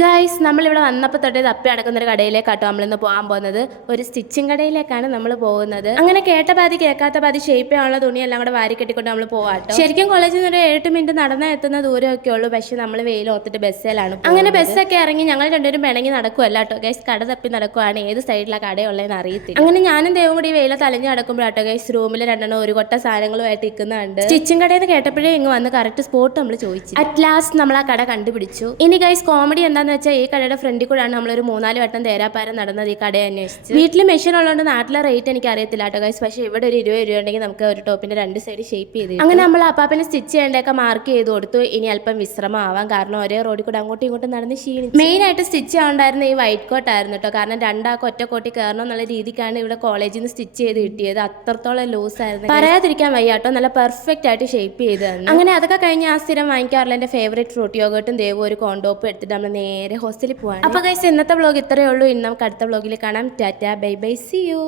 Guys നമ്മളിവിടെ വന്നപ്പോൾ തൊട്ടേ തപ്പി അടക്കുന്ന ഒരു കടയിലേക്കാട്ടോ നമ്മളിന്ന് പോകാൻ പോകുന്നത്. ഒരു സ്റ്റിച്ചിങ് കടയിലേക്കാണ് നമ്മൾ പോകുന്നത്. അങ്ങനെ കേട്ട പാതി കേൾക്കാത്ത പാതി ഷേപ്പ് ചെയ്യാനുള്ള തുണിയെല്ലാം കൂടെ വാരി കെട്ടിക്കൊണ്ട് നമ്മൾ പോവാട്ടോ. ശരിക്കും കോളേജിൽ നിന്ന് ഒരു ഏഴ് മിനിറ്റ് നടന്നാൽ എത്തുന്ന ദൂരമൊക്കെ ഉള്ളൂ. പക്ഷെ നമ്മൾ വെയിൽ ഓത്തിട്ട് ബസ്സിലാണ് അങ്ങനെ ബസ്സൊക്കെ ഇറങ്ങി ഞങ്ങൾ രണ്ടുപേരും പിണങ്ങി നടക്കുമല്ല കേട്ടോ ഗൈസ് കട തപ്പി നടക്കുവാണ്. ഏത് സൈഡിലാണ് കടയുള്ളതെന്ന് അറിയത്തില്ല. അങ്ങനെ ഞാനും ദൈവം കൂടി വെയിലെ തലഞ്ഞ് നടക്കുമ്പോഴാട്ടോ ഗൈസ് റൂമിൽ രണ്ടെണ്ണം ഒരു കൊട്ട സാധനങ്ങളുമായിട്ട് നിൽക്കുന്നുണ്ട്. സ്റ്റിച്ചിങ് കടയിൽ നിന്ന് കേട്ടപ്പോഴേ ഇങ്ങ് വന്ന് കറക്റ്റ് സ്പോട്ട് നമ്മൾ ചോദിച്ചു. അറ്റ് ലാസ്റ്റ് നമ്മൾ ആ കട കണ്ടുപിടിച്ചു. ഇനി ഗൈസ് കോമഡി എന്താന്ന് വെച്ചാൽ ഈ കടയുടെ ഫ്രണ്ടിൽ കൂടെയാണ് നമ്മളൊരു മൂന്നാൽ വട്ടം തേരാപ്പാരം നടന്നത് ഈ കടയെ അന്വേഷിച്ച്. വീട്ടിൽ മെഷീൻ ഉള്ളതുകൊണ്ട് നാട്ടിലെ റേറ്റ് എനിക്ക് അറിയത്തില്ല കേട്ടോ ഗൈസ് പക്ഷേ ഇവിടെ ഒരു ഇരുപത് രൂപ ഉണ്ടെങ്കിൽ നമുക്ക് ഒരു ടോപ്പിന്റെ രണ്ട് സൈഡ് ഷേപ്പ് ചെയ്ത് അങ്ങനെ നമ്മൾ അപ്പാപ്പനെ സ്റ്റിച്ച് ചെയ്യേണ്ടതൊക്കെ മാർക്ക് ചെയ്ത് കൊടുത്തു. ഇനി അല്പം വിശ്രമം ആവാം കാരണം ഒരേ റോഡിൽ കൂടെ അങ്ങോട്ടും ഇങ്ങോട്ടും നടന്ന് ക്ഷീണിച്ചു. മെയിൻ ആയിട്ട് സ്റ്റിച്ച് ചെയ്യാണ്ടായിരുന്ന ഈ വൈറ്റ് കോട്ട് ആയിരുന്നു കേട്ടോ. കാരണം രണ്ടാൾക്ക് ഒറ്റ കോട്ടി കയറണം എന്നുള്ള രീതിക്കാണ് ഇവിടെ കോളേജിൽ നിന്ന് സ്റ്റിച്ച് ചെയ്ത് കിട്ടിയത്. അത്രത്തോളം ലൂസ് ആയിരുന്നു പറയാതിരിക്കാൻ വയ്യ കേട്ടോ. നല്ല പെർഫെക്റ്റ് ആയിട്ട് ഷേപ്പ് ചെയ്ത് തന്നു. അങ്ങനെ അതൊക്കെ കഴിഞ്ഞ് ആ സ്ഥിരം വാങ്ങിക്കാറുള്ള എന്റെ ഫേവറേറ്റ് ഫ്രൂട്ട് യോഗട്ടും ദേവും ഒരു കോണ്ടോപ്പും എടുത്തിട്ട് നമ്മൾ നേരെ ഹോസ്റ്റലിൽ പോവാണ്. അപ്പൊ ഗൈസ് ഇന്നത്തെ വ്ളോഗ് ഇത്രയേ ഉള്ളൂ. ഇന്ന് നമുക്ക് അടുത്ത വ്ളോഗിൽ കാണാം. Tata bye bye see you